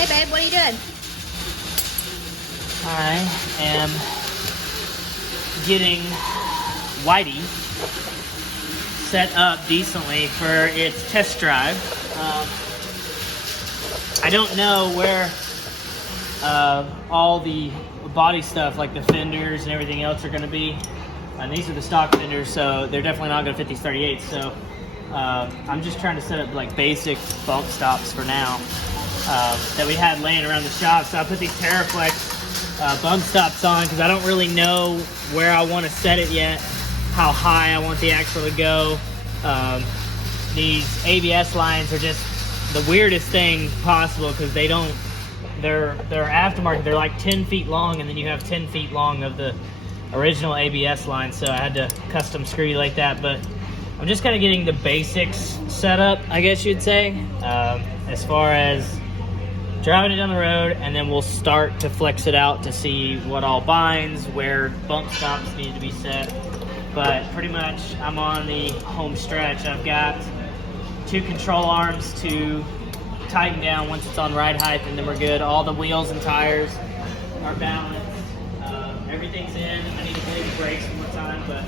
Hey babe, what are you doing? I am getting Whity set up decently for its test drive. I don't know where all the body stuff like the fenders and everything else are going to be. And these are the stock fenders, so they're definitely not going to fit these 38s. So I'm just trying to set up like basic bump stops for now that we had laying around the shop. So I put these Terraflex bump stops on because I don't really know where I want to set it yet, how high I want the axle to go. These ABS lines are just the weirdest thing possible because they're aftermarket. They're like 10 feet long, and then you have 10 feet long of the original ABS line, so I had to custom screw like that. But I'm just kind of getting the basics set up, I guess you'd say, as far as driving it down the road, and then we'll start to flex it out to see what all binds, where bump stops need to be set. But pretty much I'm on the home stretch. I've got 2 control arms to tighten down once it's on ride height, and then we're good. All the wheels and tires are balanced. Everything's in. I need to bleed the brakes one more time, but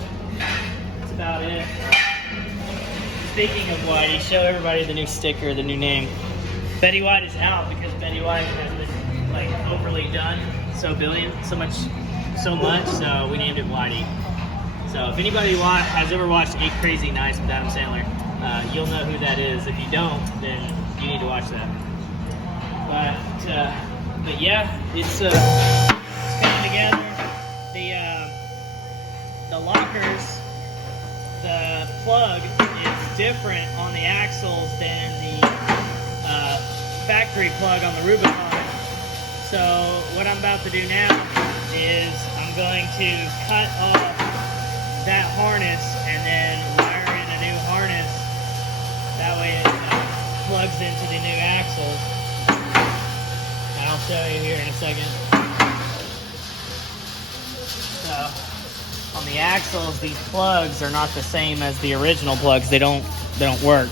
that's about it. Speaking of Whitey, show everybody the new sticker, the new name. Betty White is out because Betty White has been like overly done so much, so we named it Whitey. So if anybody has ever watched 8 Crazy Nights with Adam Sandler, you'll know who that is. If you don't, then you need to watch that. But yeah, it's coming together. The lockers, the plug is different on the axles than the factory plug on the Rubicon. So what I'm about to do now is I'm going to cut off that harness and then wire in a new harness. That way it plugs into the new axles. I'll show you here in a second. So on the axles, these plugs are not the same as the original plugs. They don't work.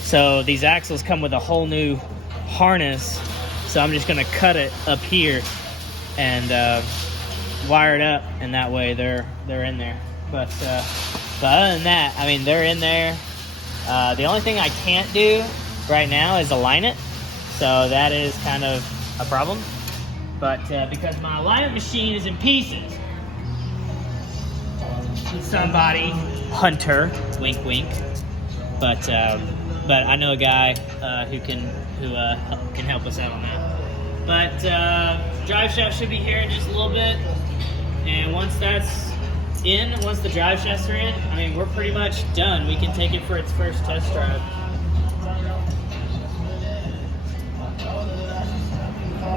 So these axles come with a whole new harness. So I'm just gonna cut it up here and wire it up, and that way they're in there. But other than that, I mean, they're in there. The only thing I can't do right now is align it. So that is kind of a problem. But because my alignment machine is in pieces, somebody, Hunter, wink wink, but I know a guy who can help us out on that. But drive shaft should be here in just a little bit, and once that's in, once the drive shafts are in, I mean, we're pretty much done. We can take it for its first test drive.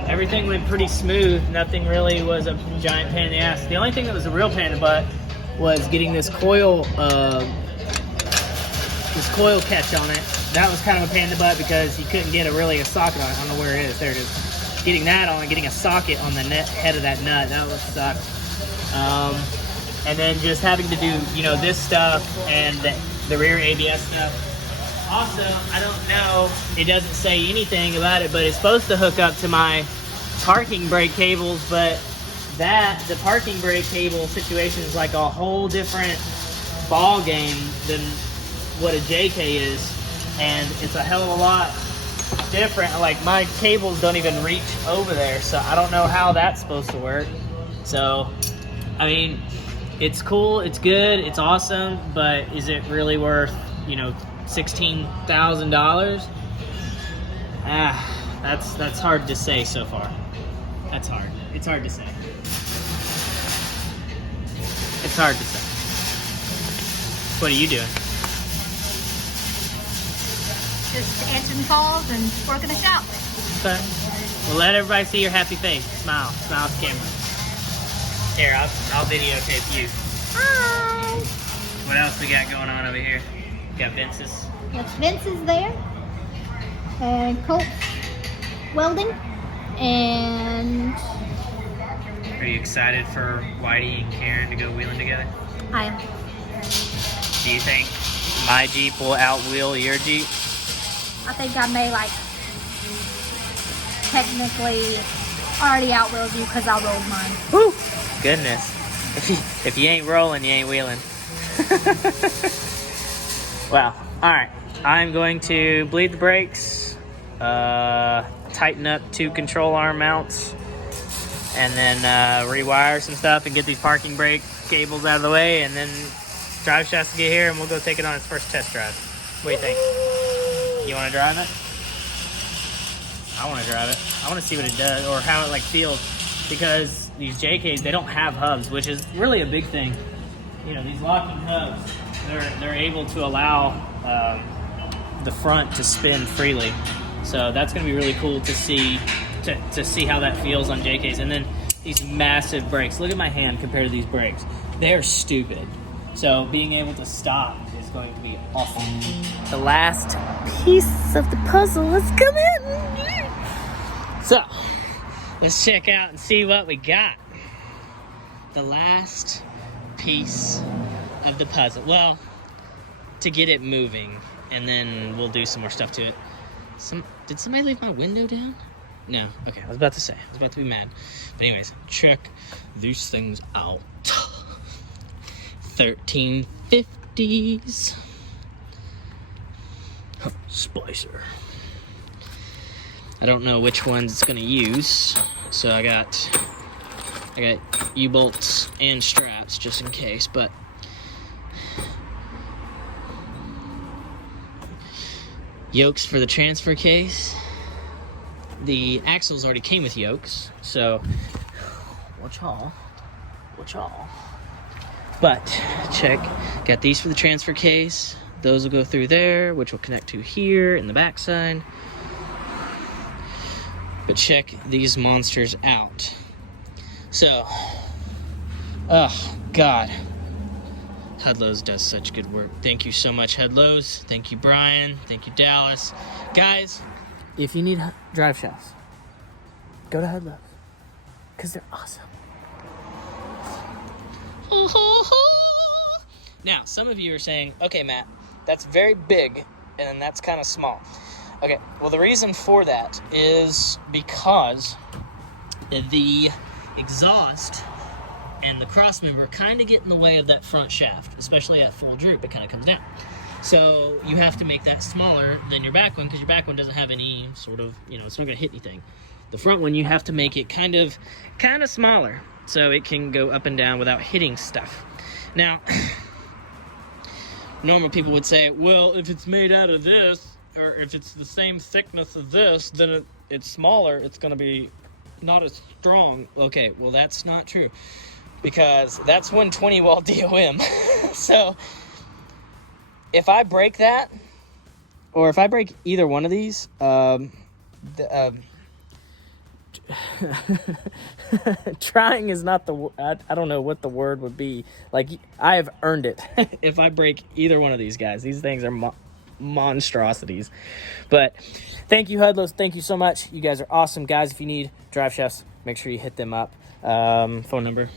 Everything went pretty smooth. Nothing really was a giant pain in the ass. The only thing that was a real pain in the butt was getting this coil catch on it. That was kind of a pain in the butt because you couldn't get a socket on it. I don't know where it is. There it is. Getting that on and getting a socket on the head of that nut, that would suck. And then just having to do, this stuff and the rear ABS stuff. Also, I don't know, it doesn't say anything about it, but it's supposed to hook up to my parking brake cables, but the parking brake cable situation is like a whole different ball game than what a JK is, and it's a hell of a lot different. Like, my cables don't even reach over there, so I don't know how that's supposed to work. So, I mean, it's cool, it's good, it's awesome, but is it really worth, $16,000? That's hard to say so far. That's hard. It's hard to say. It's hard to say. What are you doing? Just answering calls and working a shop. Okay. Well, let everybody see your happy face. Smile. Smile at the camera. Here, I'll videotape you. Hi. What else we got going on over here? Got Vince's. Yes, Vince is there. And Colt welding. And Are you excited for Whitey and Karen to go wheeling together? I am. Do you think my Jeep will outwheel your Jeep? I think I may like technically already outrolled you because I rolled mine. Woo! Goodness. If you ain't rolling, you ain't wheeling. Wow. Alright. I'm going to bleed the brakes, tighten up 2 control arm mounts, and then rewire some stuff and get these parking brake cables out of the way, and then drive shafts to get here, and we'll go take it on its first test drive. What do you think? You want to drive it? I want to drive it. I want to see what it does, or how it like feels, because these JKs, they don't have hubs, which is really a big thing. You know, these locking hubs, they're able to allow the front to spin freely. So that's going to be really cool to see how that feels on JKs. And then these massive brakes. Look at my hand compared to these brakes. They're stupid. So being able to stop is going to be awesome. The last piece of the puzzle has come in. So let's check out and see what we got. The last piece of the puzzle. Well, to get it moving, and then we'll do some more stuff to it. Did somebody leave my window down? No. Okay, I was about to say. I was about to be mad. But anyways, check these things out. 1350s. Splicer. I don't know which ones it's gonna use, so I got U-bolts and straps just in case, but yokes for the transfer case. The axles already came with yokes, so watch all. But check, got these for the transfer case. Those will go through there, which will connect to here in the backside. But check these monsters out. So, oh God, Hudlows does such good work. Thank you so much, Hudlows. Thank you, Brian. Thank you, Dallas. Guys, if you need drive shafts, go to Hudlows, because they're awesome. Now, some of you are saying, okay, Matt, that's very big, and that's kind of small. Okay, well, the reason for that is because the exhaust and the cross member kind of get in the way of that front shaft, especially at full droop. It kind of comes down. So you have to make that smaller than your back one, because your back one doesn't have any sort of, it's not going to hit anything. The front one, you have to make it kind of smaller so it can go up and down without hitting stuff. Now, normal people would say, well, if it's made out of this, or if it's the same thickness as this, then it's smaller. It's going to be not as strong. Okay, well, that's not true, because that's 120 wall DOM. So if I break that, or if I break either one of these, trying is not the, I don't know what the word would be. Like, I have earned it if I break either one of these guys. These things are monstrosities. But thank you, Hudlows. Thank you so much. You guys are awesome. Guys, if you need drive shafts, make sure you hit them up. Phone number.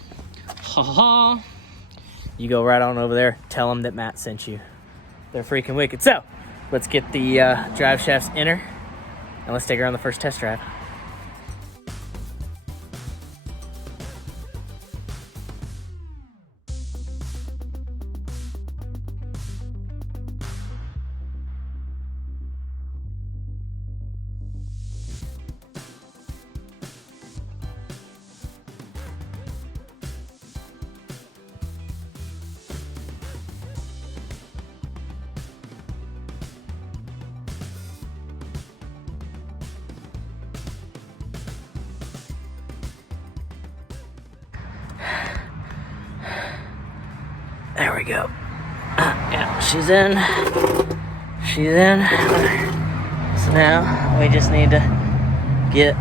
You go right on over there. Tell them that Matt sent you. They're freaking wicked. So, let's get the drive shafts inner, and let's take her on the first test drive. There we go. Yeah, she's in. So now we just need to get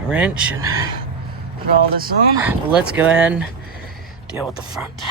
a wrench and put all this on. But let's go ahead and deal with the front.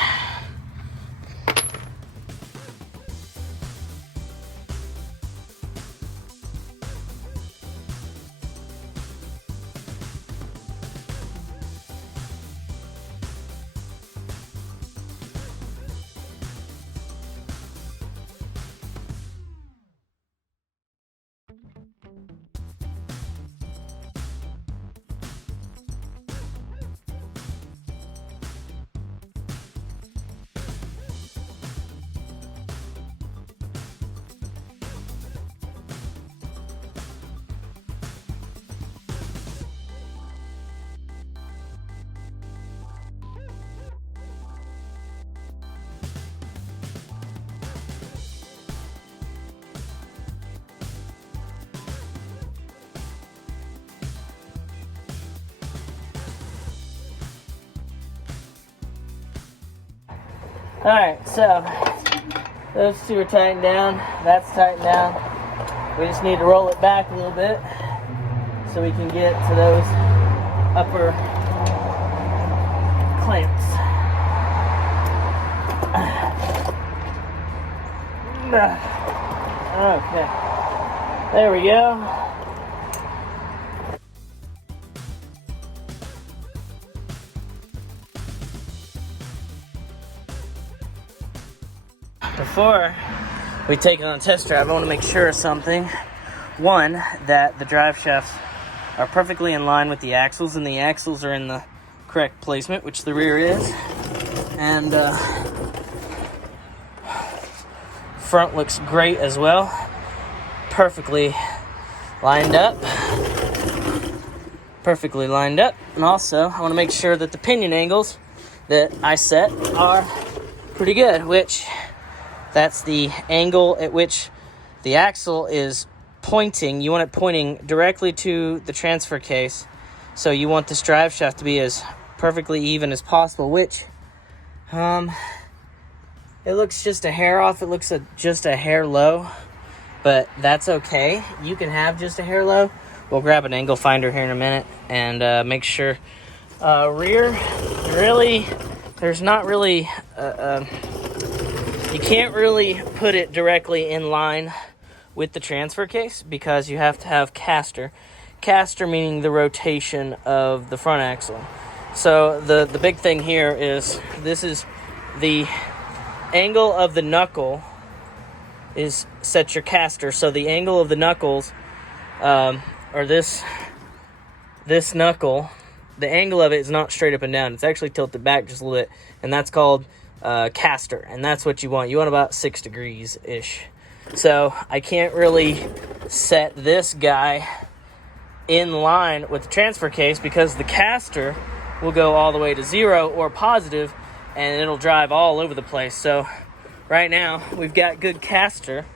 Alright, so those two are tightened down. That's tightened down. We just need to roll it back a little bit so we can get to those upper clamps. Okay, there we go. Before we take it on a test drive, I want to make sure of something. One, that the drive shafts are perfectly in line with the axles, and the axles are in the correct placement, which the rear is. And front looks great as well. Perfectly lined up. Perfectly lined up. And also, I want to make sure that the pinion angles that I set are pretty good, which that's the angle at which the axle is pointing. You want it pointing directly to the transfer case. So you want this drive shaft to be as perfectly even as possible, which it looks just a hair off. It looks just a hair low, but that's okay. You can have just a hair low. We'll grab an angle finder here in a minute and make sure. Rear, really, there's not really you can't really put it directly in line with the transfer case because you have to have caster. Caster meaning the rotation of the front axle. So the big thing here is this is the angle of the knuckle is set your caster. So the angle of the knuckles, or this knuckle, the angle of it is not straight up and down. It's actually tilted back just a little bit, and that's called caster, and that's what you want. You want about 6 degrees ish. So I can't really set this guy in line with the transfer case because the caster will go all the way to 0 or positive, and it'll drive all over the place. So right now we've got good caster,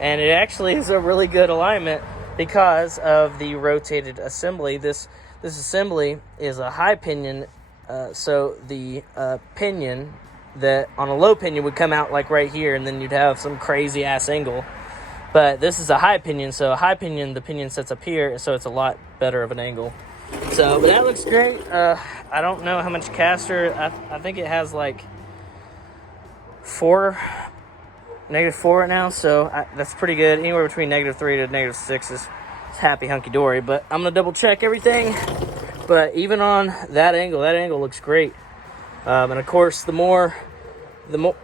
and it actually is a really good alignment because of the rotated assembly. This assembly is a high pinion, so the pinion that on a low pinion would come out like right here, and then you'd have some crazy ass angle. But this is a high pinion, so a high pinion, the pinion sets up here, so it's a lot better of an angle. So, but that looks great. I don't know how much caster. I think it has like -4 right now, so that's pretty good. Anywhere between -3 to -6 is happy hunky-dory, but I'm gonna double check everything. But even on that angle looks great. And of course, the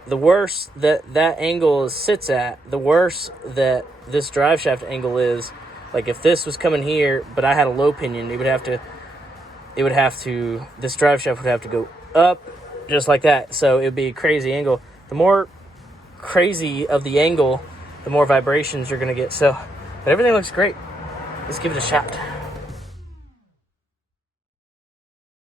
worse that angle sits at, the worse that this drive shaft angle is. Like if this was coming here, but I had a low pinion, this drive shaft would have to go up just like that. So it would be a crazy angle. The more crazy of the angle, the more vibrations you're gonna get. So, but everything looks great. Let's give it a shot.